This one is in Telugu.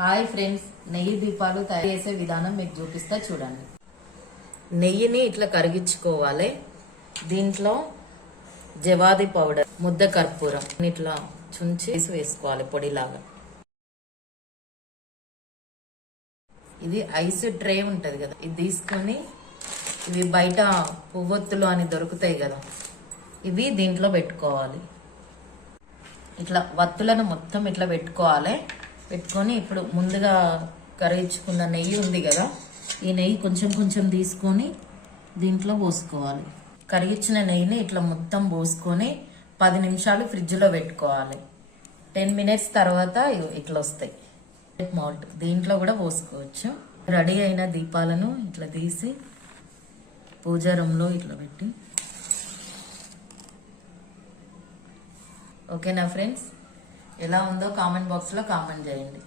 హాయ్ ఫ్రెండ్స్, నెయ్యి దీపాలు తయారు చేసే విధానం మీకు చూపిస్తా చూడండి. నెయ్యిని ఇట్లా కరిగించుకోవాలి. దీంట్లో జవాది పౌడర్, ముద్ద కర్పూరం ఇట్లా చుంచి వేసుకోవాలి పొడిలాగా. ఇది ఐస్ ట్రే ఉంటది కదా, ఇది తీసుకొని ఇవి బయట పువ్వొత్తులు అని దొరుకుతాయి కదా, ఇవి దీంట్లో పెట్టుకోవాలి. ఇట్లా వత్తులను మొత్తం ఇట్లా పెట్టుకోవాలి. పెట్టుకొని ఇప్పుడు ముందుగా కరిగించుకున్న నెయ్యి ఉంది కదా, ఈ నెయ్యి కొంచెం కొంచెం తీసుకొని దీంట్లో పోసుకోవాలి. కరిగించిన నెయ్యిని ఇట్లా మొత్తం పోసుకొని 10 నిమిషాలు ఫ్రిడ్జ్లో పెట్టుకోవాలి. 10 మినిట్స్ తర్వాత ఇట్లా వస్తాయి. మాల్ట్ దీంట్లో కూడా పోసుకోవచ్చు. రెడీ అయిన దీపాలను ఇట్లా తీసి పూజా రూమ్లో ఇట్లా పెట్టి. ఓకేనా ఫ్రెండ్స్, ఎలా ఉందో కామెంట్ బాక్స్లో కామెంట్ చేయండి.